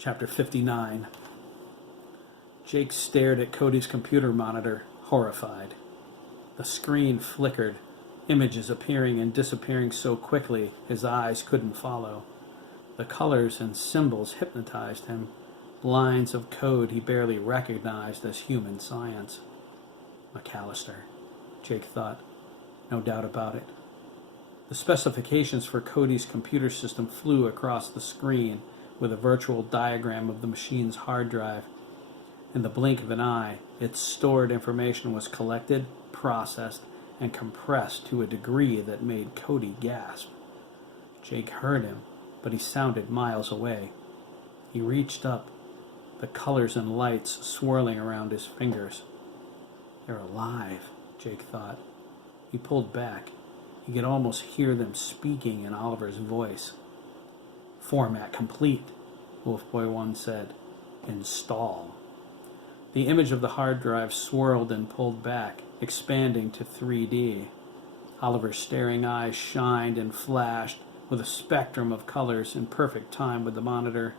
Chapter 59. Jake stared at Cody's computer monitor, horrified. The screen flickered, images appearing and disappearing so quickly his eyes couldn't follow. The colors and symbols hypnotized him, lines of code he barely recognized as human science. McAllister, Jake thought. No doubt about it. The specifications for Cody's computer system flew across the screen with a virtual diagram of the machine's hard drive. In the blink of an eye, its stored information was collected, processed, and compressed to a degree that made Cody gasp. Jake heard him, but he sounded miles away. He reached up, the colors and lights swirling around his fingers. They're alive, Jake thought. He pulled back. He could almost hear them speaking in Oliver's voice. "Format complete," Wolfboy 1 said. "Install." The image of the hard drive swirled and pulled back, expanding to 3D. Oliver's staring eyes shined and flashed with a spectrum of colors in perfect time with the monitor.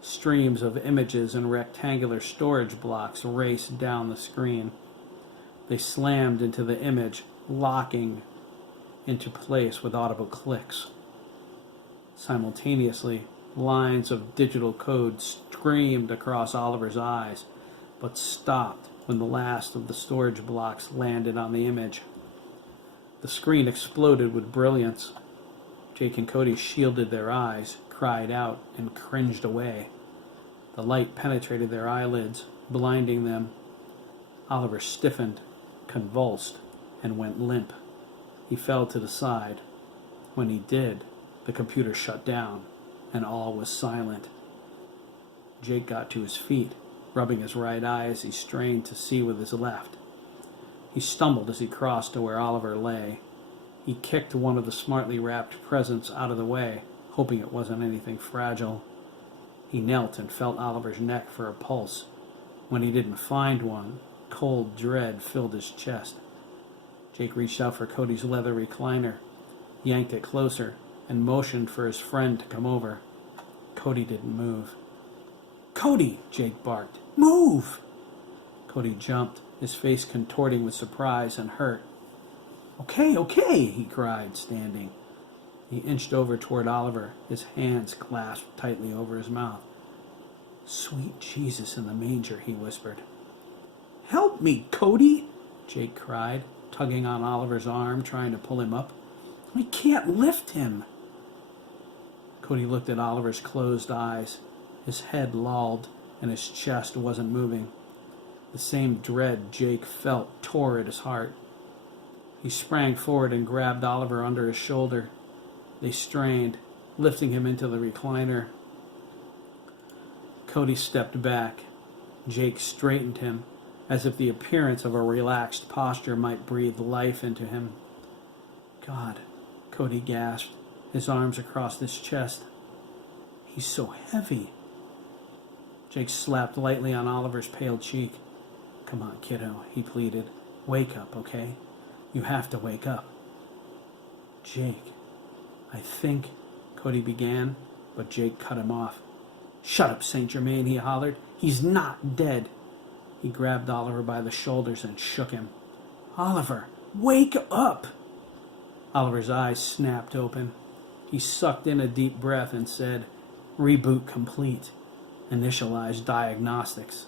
Streams of images and rectangular storage blocks raced down the screen. They slammed into the image, locking into place with audible clicks. Simultaneously, lines of digital code streamed across Oliver's eyes, but stopped when the last of the storage blocks landed on the image. The screen exploded with brilliance. Jake and Cody shielded their eyes, cried out, and cringed away. The light penetrated their eyelids, blinding them. Oliver stiffened, convulsed, and went limp. He fell to the side. When he did, the computer shut down, and all was silent. Jake got to his feet, rubbing his right eye as he strained to see with his left. He stumbled as he crossed to where Oliver lay. He kicked one of the smartly wrapped presents out of the way, hoping it wasn't anything fragile. He knelt and felt Oliver's neck for a pulse. When he didn't find one, cold dread filled his chest. Jake reached out for Cody's leather recliner, yanked it closer, and motioned for his friend to come over. Cody didn't move. "Cody!" Jake barked. "Move!" Cody jumped, his face contorting with surprise and hurt. Okay, he cried, standing. He inched over toward Oliver, his hands clasped tightly over his mouth. "Sweet Jesus in the manger," he whispered. "Help me, Cody!" Jake cried, tugging on Oliver's arm, trying to pull him up. "We can't lift him." Cody looked at Oliver's closed eyes. His head lolled, and his chest wasn't moving. The same dread Jake felt tore at his heart. He sprang forward and grabbed Oliver under his shoulder. They strained, lifting him into the recliner. Cody stepped back. Jake straightened him, as if the appearance of a relaxed posture might breathe life into him. "God," Cody gasped, his arms across his chest. "He's so heavy." Jake slapped lightly on Oliver's pale cheek. "Come on, kiddo," he pleaded. "Wake up, okay? You have to wake up." "Jake, I think," Cody began, but Jake cut him off. "Shut up, Saint Germain," he hollered. "He's not dead." He grabbed Oliver by the shoulders and shook him. "Oliver, wake up!" Oliver's eyes snapped open. He sucked in a deep breath and said, "Reboot complete. Initialize diagnostics."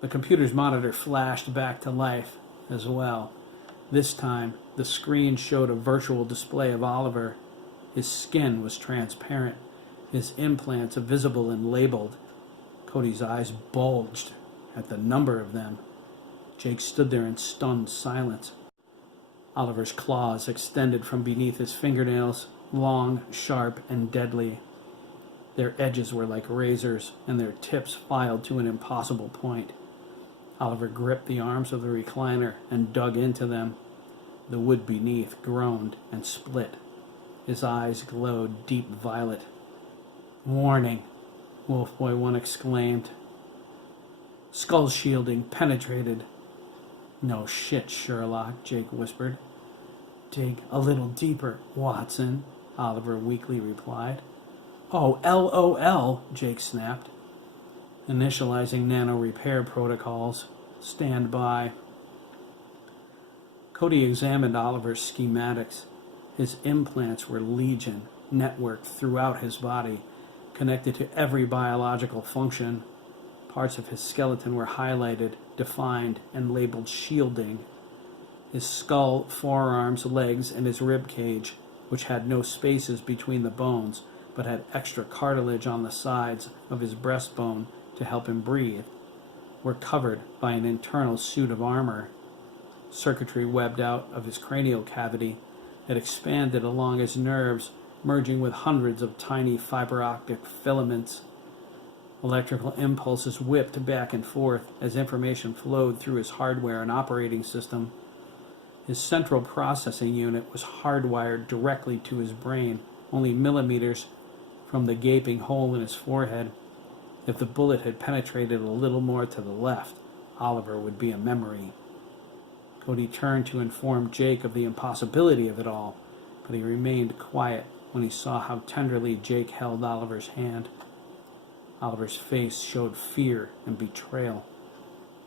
The computer's monitor flashed back to life as well. This time, the screen showed a virtual display of Oliver. His skin was transparent, his implants visible and labeled. Cody's eyes bulged at the number of them. Jake stood there in stunned silence. Oliver's claws extended from beneath his fingernails, long, sharp, and deadly. Their edges were like razors, and their tips filed to an impossible point. Oliver gripped the arms of the recliner and dug into them. The wood beneath groaned and split. His eyes glowed deep violet. "Warning," Wolfboy 1 exclaimed. "Skull shielding penetrated." "No shit, Sherlock," Jake whispered. "Dig a little deeper, Watson," Oliver weakly replied. Oh, LOL, Jake snapped. Initializing nano repair protocols. Stand by. Cody examined Oliver's schematics. His implants were legion, networked throughout his body, connected to every biological function. Parts of his skeleton were highlighted, defined, and labeled shielding. His skull, forearms, legs, and his rib cage, which had no spaces between the bones, but had extra cartilage on the sides of his breastbone to help him breathe, were covered by an internal suit of armor. Circuitry webbed out of his cranial cavity had expanded along his nerves, merging with hundreds of tiny fiber optic filaments. Electrical impulses whipped back and forth as information flowed through his hardware and operating system. His central processing unit was hardwired directly to his brain, only millimeters from the gaping hole in his forehead. If the bullet had penetrated a little more to the left, Oliver would be a memory. Cody turned to inform Jake of the impossibility of it all, but he remained quiet when he saw how tenderly Jake held Oliver's hand. Oliver's face showed fear and betrayal.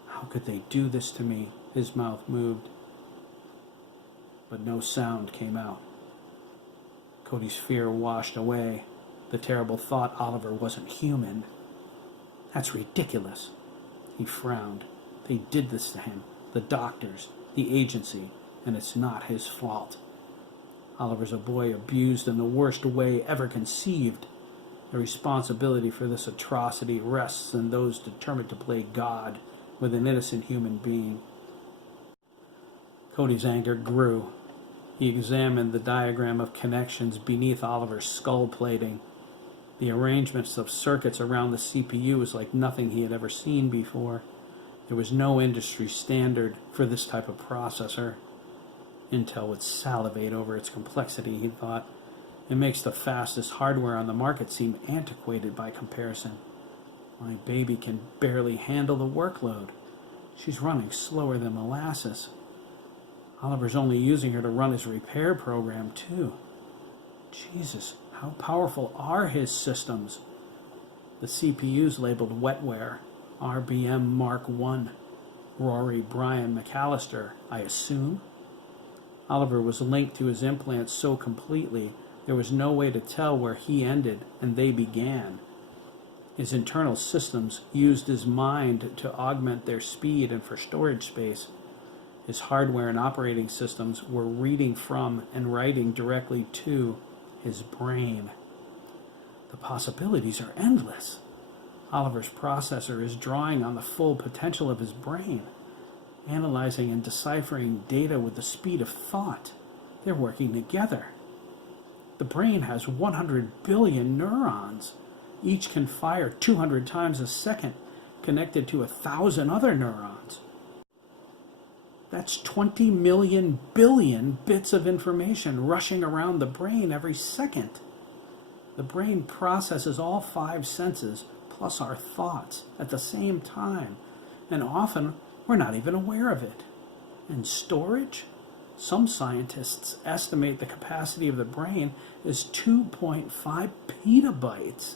How could they do this to me? His mouth moved, but no sound came out. Cody's fear washed away. The terrible thought Oliver wasn't human. That's ridiculous. He frowned. They did this to him. The doctors, the agency, and it's not his fault. Oliver's a boy abused in the worst way ever conceived. The responsibility for this atrocity rests on those determined to play God with an innocent human being. Cody's anger grew. He examined the diagram of connections beneath Oliver's skull plating. The arrangements of circuits around the CPU was like nothing he had ever seen before. There was no industry standard for this type of processor. Intel would salivate over its complexity, he thought. It makes the fastest hardware on the market seem antiquated by comparison. My baby can barely handle the workload. She's running slower than molasses. Oliver's only using her to run his repair program, too. Jesus, how powerful are his systems? The CPU's labeled wetware, RBM Mark I, Rory Brian McAllister, I assume? Oliver was linked to his implants so completely there was no way to tell where he ended and they began. His internal systems used his mind to augment their speed and for storage space. His hardware and operating systems were reading from and writing directly to his brain. The possibilities are endless. Oliver's processor is drawing on the full potential of his brain, analyzing and deciphering data with the speed of thought. They're working together. The brain has 100 billion neurons. Each can fire 200 times a second, connected to 1,000 other neurons. That's 20 million billion bits of information rushing around the brain every second. The brain processes all 5 senses, plus our thoughts, at the same time, and often we're not even aware of it. And storage? Some scientists estimate the capacity of the brain is 2.5 petabytes.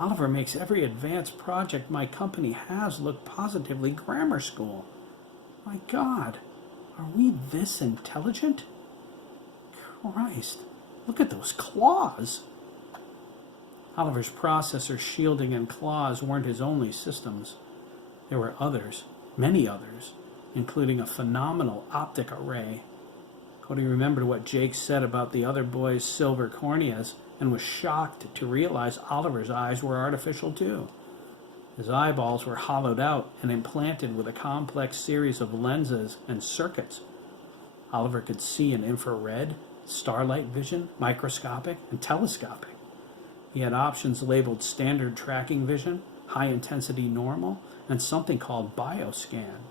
Oliver makes every advanced project my company has look positively grammar school. My God, are we this intelligent? Christ, look at those claws. Oliver's processor, shielding, and claws weren't his only systems. There were others, many others, including a phenomenal optic array. Cody remembered what Jake said about the other boys' silver corneas and was shocked to realize Oliver's eyes were artificial too. His eyeballs were hollowed out and implanted with a complex series of lenses and circuits. Oliver could see in infrared, starlight vision, microscopic, and telescopic. He had options labeled standard tracking vision, high-intensity normal, and something called bioscan.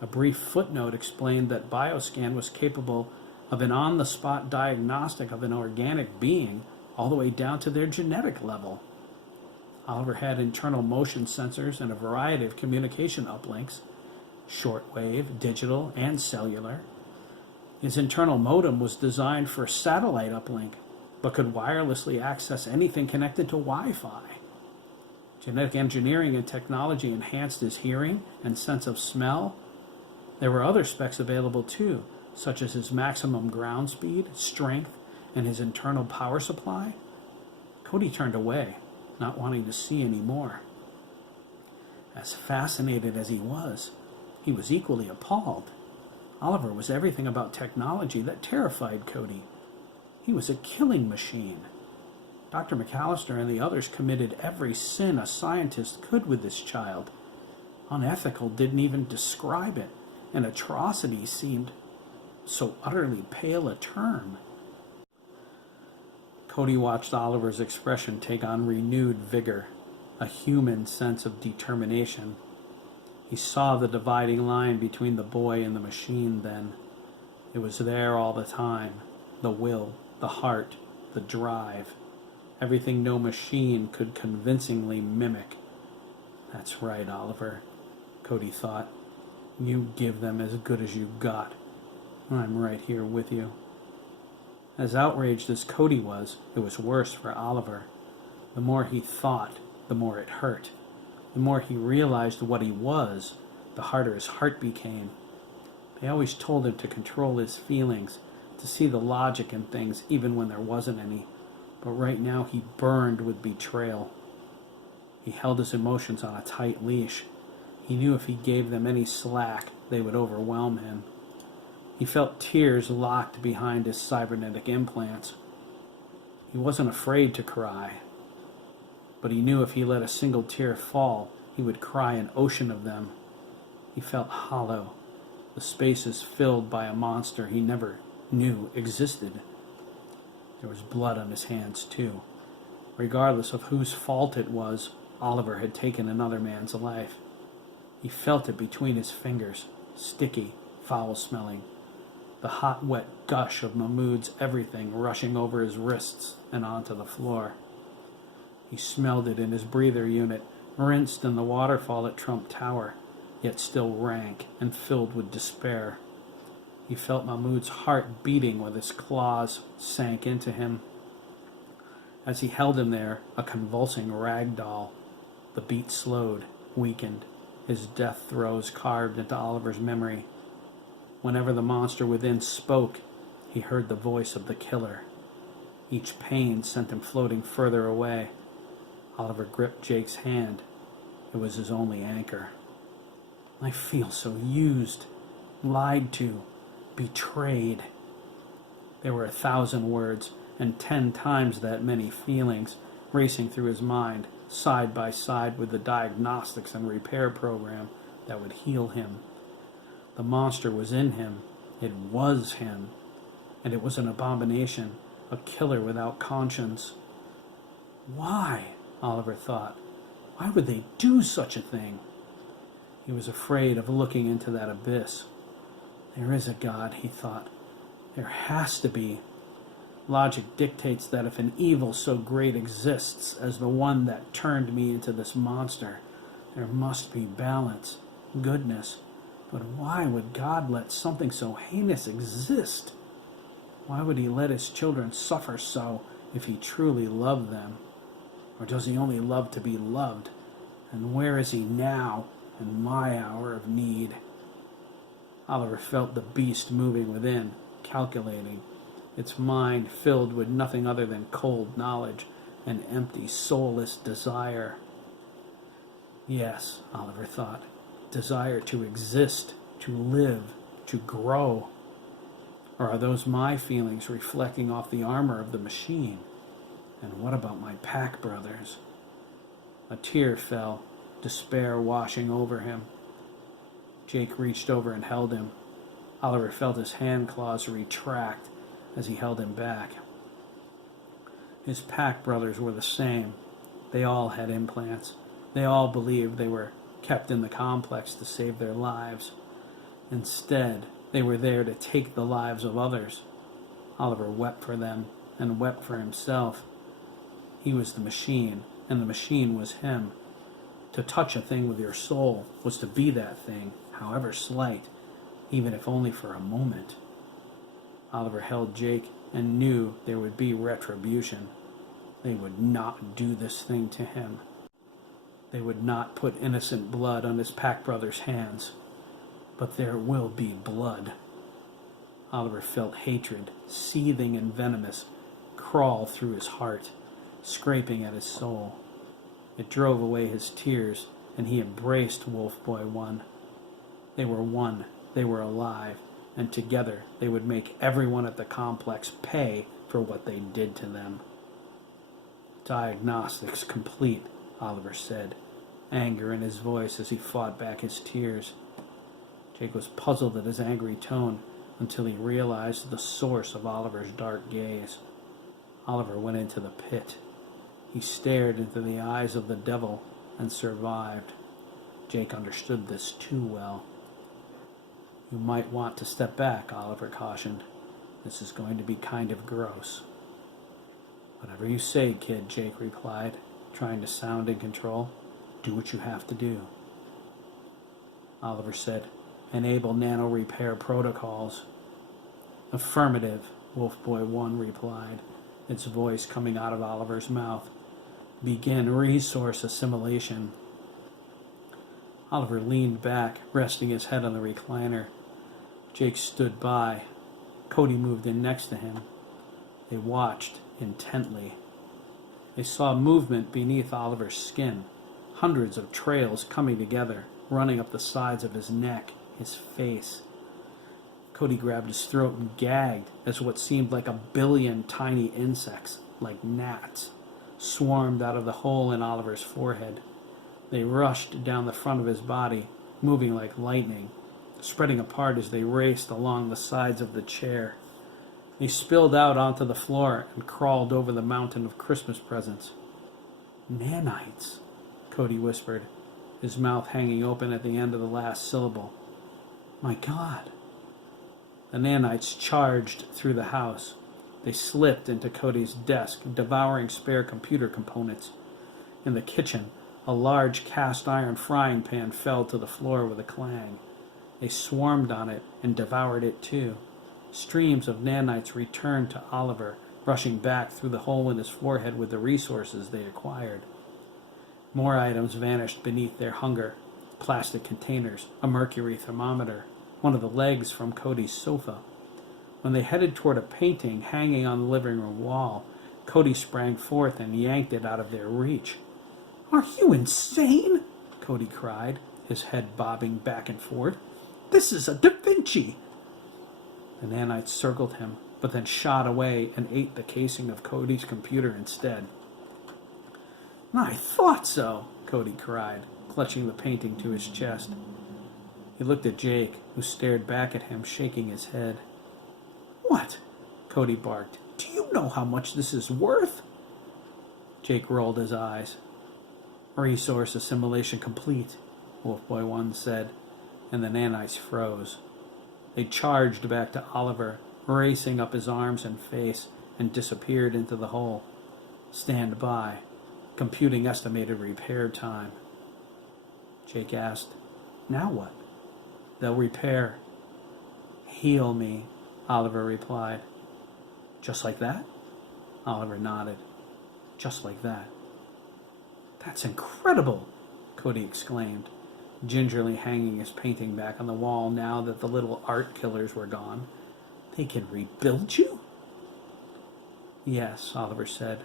A brief footnote explained that bioscan was capable of an on-the-spot diagnostic of an organic being all the way down to their genetic level. Oliver had internal motion sensors and a variety of communication uplinks, shortwave, digital, and cellular. His internal modem was designed for satellite uplink. but could wirelessly access anything connected to Wi-Fi. Genetic engineering and technology enhanced his hearing and sense of smell. There were other specs available too, such as his maximum ground speed, strength, and his internal power supply. Cody turned away, not wanting to see any more. As fascinated as he was equally appalled. Oliver was everything about technology that terrified Cody. He was a killing machine. Dr. McAllister and the others committed every sin a scientist could with this child. Unethical didn't even describe it, and atrocity seemed so utterly pale a term. Cody watched Oliver's expression take on renewed vigor, a human sense of determination. He saw the dividing line between the boy and the machine then. It was there all the time, the will, the heart, the drive, everything no machine could convincingly mimic. That's right, Oliver, Cody thought. You give them as good as you got. I'm right here with you. As outraged as Cody was, it was worse for Oliver. The more he thought, the more it hurt. The more he realized what he was, the harder his heart became. They always told him to control his feelings, to see the logic in things even when there wasn't any. But right now he burned with betrayal. He held his emotions on a tight leash. He knew if he gave them any slack, they would overwhelm him. He felt tears locked behind his cybernetic implants. He wasn't afraid to cry, but he knew if he let a single tear fall, he would cry an ocean of them. He felt hollow, the spaces filled by a monster he never knew existed. There was blood on his hands, too. Regardless of whose fault it was, Oliver had taken another man's life. He felt it between his fingers, sticky, foul-smelling. The hot, wet gush of Mahmoud's everything rushing over his wrists and onto the floor. He smelled it in his breather unit, rinsed in the waterfall at Trump Tower, yet still rank and filled with despair. He felt Mahmoud's heart beating where his claws sank into him. As he held him there, a convulsing rag doll, the beat slowed, weakened, his death throes carved into Oliver's memory. Whenever the monster within spoke, he heard the voice of the killer. Each pain sent him floating further away. Oliver gripped Jake's hand. It was his only anchor. I feel so used, lied to, betrayed. There were 1,000 words and 10 times that many feelings racing through his mind, side by side with the diagnostics and repair program that would heal him. The monster was in him. It was him. And it was an abomination, a killer without conscience. Why? Oliver thought. Why would they do such a thing? He was afraid of looking into that abyss. There is a God, he thought. There has to be. Logic dictates that if an evil so great exists as the one that turned me into this monster, there must be balance, goodness. But why would God let something so heinous exist? Why would he let his children suffer so if he truly loved them? Or does he only love to be loved? And where is he now in my hour of need? Oliver felt the beast moving within, calculating, its mind filled with nothing other than cold knowledge and empty, soulless desire. Yes, Oliver thought, desire to exist, to live, to grow. Or are those my feelings reflecting off the armor of the machine? And what about my pack brothers? A tear fell, despair washing over him. Jake reached over and held him. Oliver felt his hand claws retract as he held him back. His pack brothers were the same. They all had implants. They all believed they were kept in the complex to save their lives. Instead, they were there to take the lives of others. Oliver wept for them and wept for himself. He was the machine, and the machine was him. To touch a thing with your soul was to be that thing, however slight, even if only for a moment. Oliver held Jake and knew there would be retribution. They would not do this thing to him. They would not put innocent blood on his pack brother's hands. But there will be blood. Oliver felt hatred, seething and venomous, crawl through his heart, scraping at his soul. It drove away his tears, and he embraced Wolf Boy 1. They were one, they were alive, and together they would make everyone at the complex pay for what they did to them. Diagnostics complete, Oliver said, anger in his voice as he fought back his tears. Jake was puzzled at his angry tone until he realized the source of Oliver's dark gaze. Oliver went into the pit. He stared into the eyes of the devil and survived. Jake understood this too well. You might want to step back, Oliver cautioned. This is going to be kind of gross. Whatever you say, kid, Jake replied, trying to sound in control. Do what you have to do. Oliver said, Enable nano repair protocols. Affirmative, Wolf Boy 1 replied, its voice coming out of Oliver's mouth. Begin resource assimilation. Oliver leaned back, resting his head on the recliner. Jake stood by. Cody moved in next to him. They watched intently. They saw movement beneath Oliver's skin, hundreds of trails coming together, running up the sides of his neck, his face. Cody grabbed his throat and gagged as what seemed like 1 billion tiny insects, like gnats, swarmed out of the hole in Oliver's forehead. They rushed down the front of his body, moving like lightning, spreading apart as they raced along the sides of the chair. They spilled out onto the floor and crawled over the mountain of Christmas presents. Nanites, Cody whispered, his mouth hanging open at the end of the last syllable. My God. The nanites charged through the house. They slipped into Cody's desk, devouring spare computer components. In the kitchen, a large cast iron frying pan fell to the floor with a clang. They swarmed on it and devoured it too. Streams of nanites returned to Oliver, rushing back through the hole in his forehead with the resources they acquired. More items vanished beneath their hunger. Plastic containers, a mercury thermometer, one of the legs from Cody's sofa. When they headed toward a painting hanging on the living room wall, Cody sprang forth and yanked it out of their reach. Are you insane? Cody cried, his head bobbing back and forth. This is a Da Vinci! The nanites circled him, but then shot away and ate the casing of Cody's computer instead. I thought so, Cody cried, clutching the painting to his chest. He looked at Jake, who stared back at him, shaking his head. What? Cody barked. Do you know how much this is worth? Jake rolled his eyes. Resource assimilation complete, Wolf Boy 1 said, and the nanites froze. They charged back to Oliver, racing up his arms and face, and disappeared into the hole. Stand by. Computing estimated repair time. Jake asked, Now what? They'll repair. Heal me, Oliver replied. Just like that? Oliver nodded. Just like that. That's incredible, Cody exclaimed, gingerly hanging his painting back on the wall now that the little art killers were gone. They can rebuild you? Yes, Oliver said.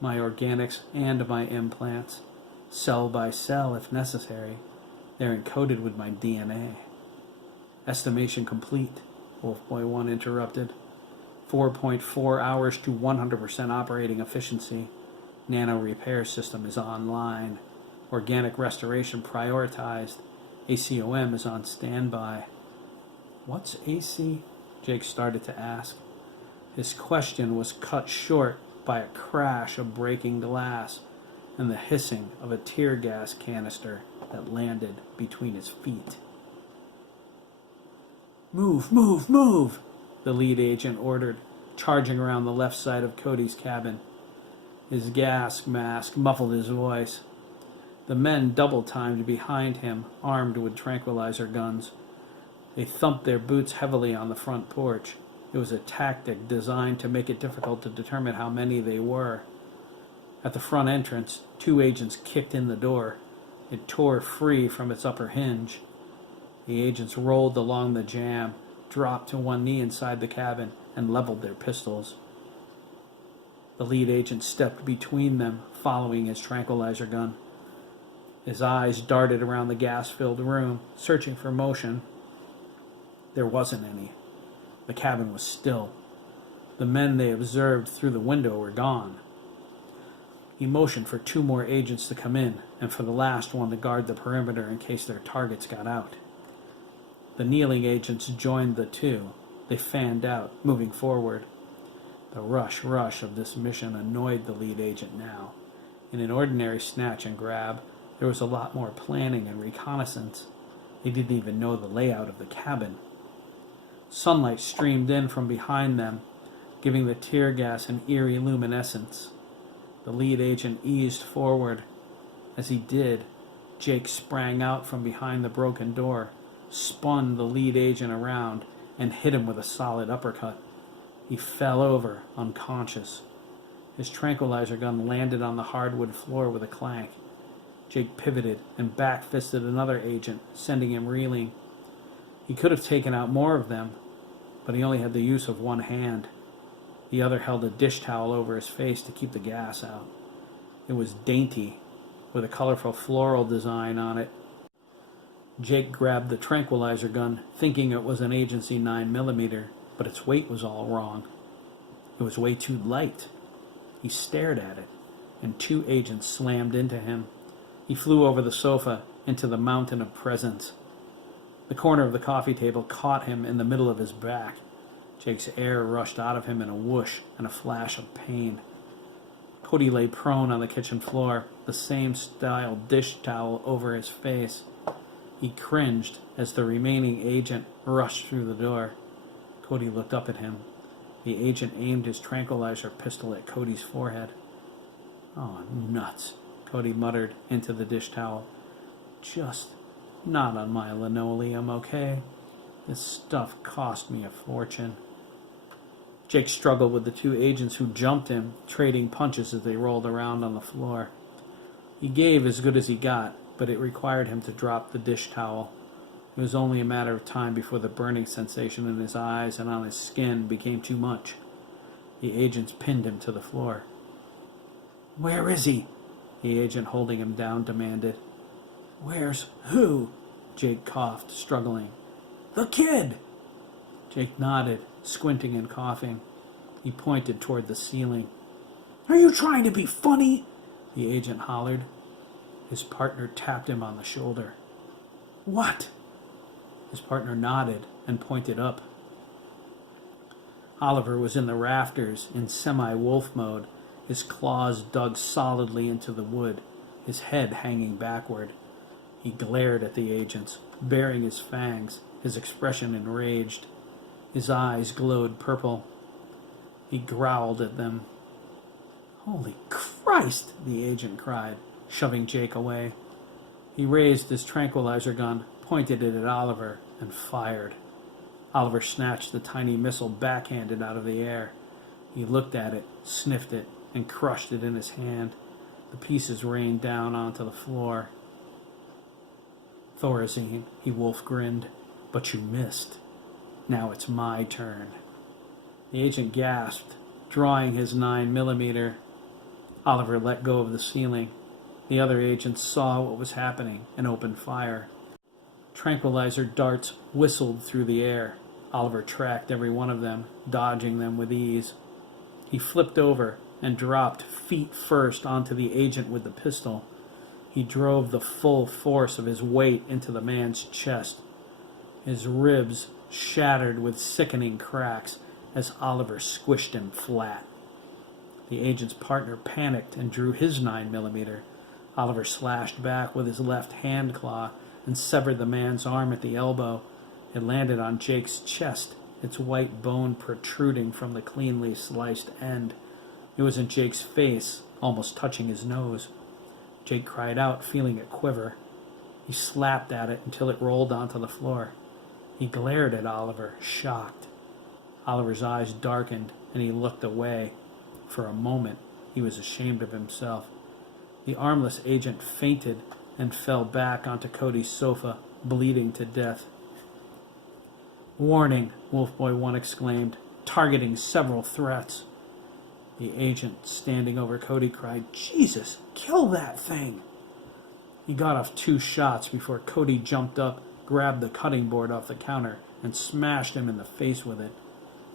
My organics and my implants, cell by cell if necessary. They're encoded with my DNA. Estimation complete, Wolf Boy 1 interrupted. 4.4 hours to 100% operating efficiency. Nano repair system is online. Organic restoration prioritized. ACOM is on standby. What's AC? Jake started to ask. His question was cut short by a crash of breaking glass and the hissing of a tear gas canister that landed between his feet. Move, move, move, the lead agent ordered, charging around the left side of Cody's cabin. His gas mask muffled his voice. The men double-timed behind him, armed with tranquilizer guns. They thumped their boots heavily on the front porch. It was a tactic designed to make it difficult to determine how many they were. At the front entrance, 2 agents kicked in the door. It tore free from its upper hinge. The agents rolled along the jamb, dropped to one knee inside the cabin, and leveled their pistols. The lead agent stepped between them, following his tranquilizer gun. His eyes darted around the gas-filled room, searching for motion. There wasn't any. The cabin was still. The men they observed through the window were gone. He motioned for 2 more agents to come in, and for the last one to guard the perimeter in case their targets got out. The kneeling agents joined the 2. They fanned out, moving forward. The rush of this mission annoyed the lead agent now. In an ordinary snatch and grab, there was a lot more planning and reconnaissance. They didn't even know the layout of the cabin. Sunlight streamed in from behind them, giving the tear gas an eerie luminescence. The lead agent eased forward. As he did, Jake sprang out from behind the broken door, spun the lead agent around, and hit him with a solid uppercut. He fell over, unconscious. His tranquilizer gun landed on the hardwood floor with a clank. Jake pivoted and back-fisted another agent, sending him reeling. He could have taken out more of them, but he only had the use of one hand. The other held a dish towel over his face to keep the gas out. It was dainty, with a colorful floral design on it. Jake grabbed the tranquilizer gun, thinking it was an agency 9mm, but its weight was all wrong. It was way too light. He stared at it, and 2 agents slammed into him. He flew over the sofa into the mountain of presents. The corner of the coffee table caught him in the middle of his back. Jake's air rushed out of him in a whoosh and a flash of pain. Cody lay prone on the kitchen floor, the same style dish towel over his face. He cringed as the remaining agent rushed through the door. Cody looked up at him. The agent aimed his tranquilizer pistol at Cody's forehead. "Oh, nuts," Cody muttered into the dish towel. "Just not on my linoleum, okay? This stuff cost me a fortune." Jake struggled with the 2 agents who jumped him, trading punches as they rolled around on the floor. He gave as good as he got, but it required him to drop the dish towel. It was only a matter of time before the burning sensation in his eyes and on his skin became too much. The agents pinned him to the floor. "Where is he?" the agent holding him down demanded. "Where's who?" Jake coughed, struggling. "The kid!" Jake nodded, squinting and coughing. He pointed toward the ceiling. "Are you trying to be funny?" the agent hollered. His partner tapped him on the shoulder. "What?" His partner nodded and pointed up. Oliver was in the rafters in semi-wolf mode, his claws dug solidly into the wood, his head hanging backward. He glared at the agents, baring his fangs, his expression enraged. His eyes glowed purple. He growled at them. "Holy Christ!" the agent cried, shoving Jake away. He raised his tranquilizer gun, pointed it at Oliver, and fired. Oliver snatched the tiny missile backhanded out of the air. He looked at it, sniffed it, and crushed it in his hand. The pieces rained down onto the floor. "Thorazine," he wolf grinned, "but you missed. Now it's my turn." The agent gasped, drawing his 9mm. Oliver let go of the ceiling. The other agents saw what was happening and opened fire. Tranquilizer darts whistled through the air. Oliver tracked every one of them, dodging them with ease. He flipped over and dropped feet first onto the agent with the pistol. He drove the full force of his weight into the man's chest. His ribs shattered with sickening cracks as Oliver squished him flat. The agent's partner panicked and drew his 9mm. Oliver slashed back with his left hand claw and severed the man's arm at the elbow. It landed on Jake's chest, its white bone protruding from the cleanly sliced end. It was in Jake's face, almost touching his nose. Jake cried out, feeling it quiver. He slapped at it until it rolled onto the floor. He glared at Oliver, shocked. Oliver's eyes darkened, and he looked away. For a moment, he was ashamed of himself. The armless agent fainted and fell back onto Cody's sofa, bleeding to death. "Warning," Wolf Boy 1 exclaimed, targeting several threats. The agent, standing over Cody, cried, "Jesus, kill that thing!" He got off 2 shots before Cody jumped up, grabbed the cutting board off the counter, and smashed him in the face with it.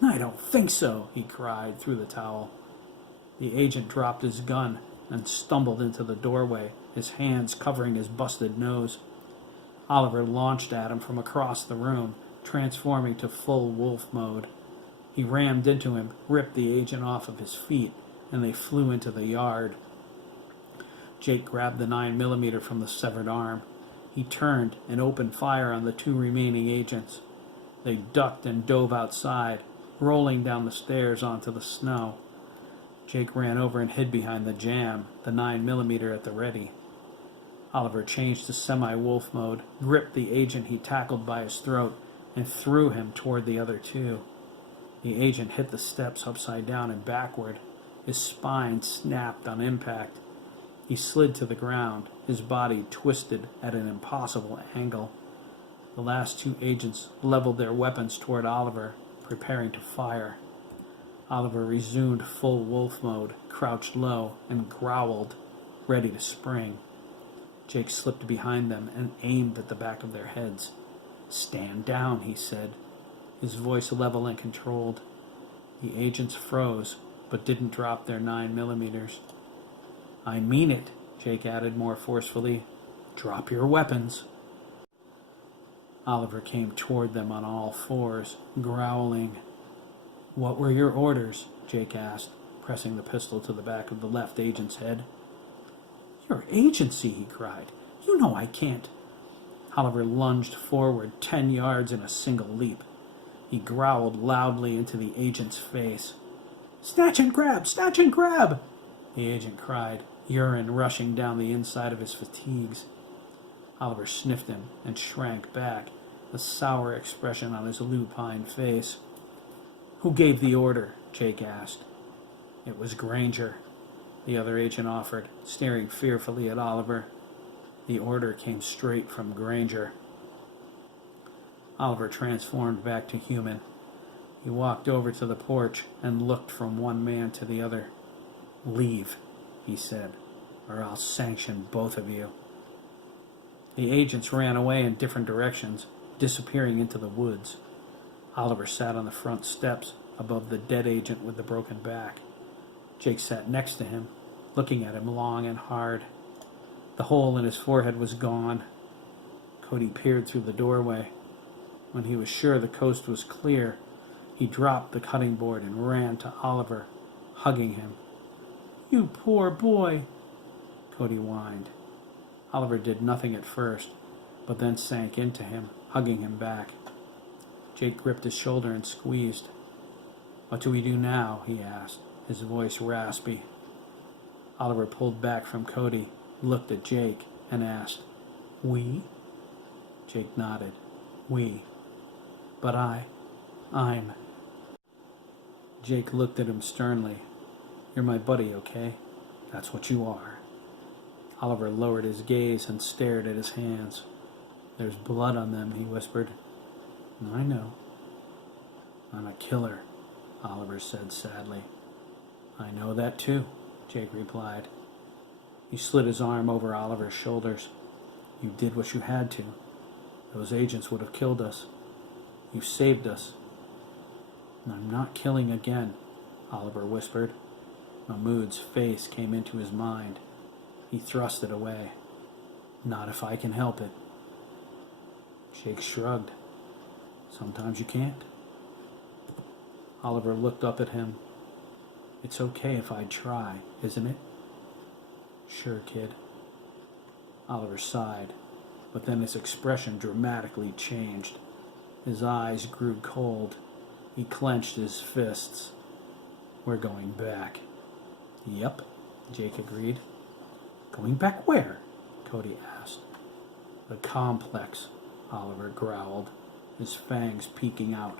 "I don't think so," he cried through the towel. The agent dropped his gun and stumbled into the doorway, his hands covering his busted nose. Oliver launched at him from across the room, transforming to full wolf mode. He rammed into him, ripped the agent off of his feet, and they flew into the yard. Jake grabbed the 9mm from the severed arm. He turned and opened fire on the 2 remaining agents. They ducked and dove outside, rolling down the stairs onto the snow. Jake ran over and hid behind the jam, the 9mm at the ready. Oliver changed to semi-wolf mode, gripped the agent he tackled by his throat, and threw him toward the other 2. The agent hit the steps upside down and backward. His spine snapped on impact. He slid to the ground, his body twisted at an impossible angle. The last 2 agents leveled their weapons toward Oliver, preparing to fire. Oliver resumed full wolf mode, crouched low, and growled, ready to spring. Jake slipped behind them and aimed at the back of their heads. "Stand down," he said, his voice level and controlled. The agents froze, but didn't drop their 9mm. "I mean it," Jake added more forcefully. "Drop your weapons." Oliver came toward them on all 4s, growling. "What were your orders?" Jake asked, pressing the pistol to the back of the left agent's head. "Your agency," he cried. "You know I can't." Oliver lunged forward 10 yards in a single leap. He growled loudly into the agent's face. "Snatch and grab! Snatch and grab!" the agent cried, urine rushing down the inside of his fatigues. Oliver sniffed him and shrank back, a sour expression on his lupine face. "Who gave the order?" Jake asked. "It was Granger," the other agent offered, staring fearfully at Oliver. "The order came straight from Granger." Oliver transformed back to human. He walked over to the porch and looked from one man to the other. "Leave," he said, "or I'll sanction both of you." The agents ran away in different directions, disappearing into the woods. Oliver sat on the front steps above the dead agent with the broken back. Jake sat next to him, looking at him long and hard. The hole in his forehead was gone. Cody peered through the doorway. When he was sure the coast was clear, he dropped the cutting board and ran to Oliver, hugging him. "You poor boy," Cody whined. Oliver did nothing at first, but then sank into him, hugging him back. Jake gripped his shoulder and squeezed. "What do we do now?" he asked, his voice raspy. Oliver pulled back from Cody, looked at Jake, and asked, "We?" Jake nodded. "We. But I'm..." Jake looked at him sternly. "You're my buddy, okay? That's what you are." Oliver lowered his gaze and stared at his hands. "There's blood on them," he whispered. "I know." "I'm a killer," Oliver said sadly. "I know that too," Jake replied. He slid his arm over Oliver's shoulders. "You did what you had to. Those agents would have killed us. You saved us." "I'm not killing again," Oliver whispered. Mahmoud's face came into his mind. He thrust it away. "Not if I can help it." Jake shrugged. "Sometimes you can't." Oliver looked up at him. "It's okay if I try, isn't it?" "Sure, kid." Oliver sighed, but then his expression dramatically changed. His eyes grew cold. He clenched his fists. "We're going back." "Yep," Jake agreed. "Going back where?" Cody asked. "The complex," Oliver growled, his fangs peeking out.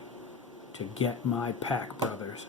to get my pack, brothers.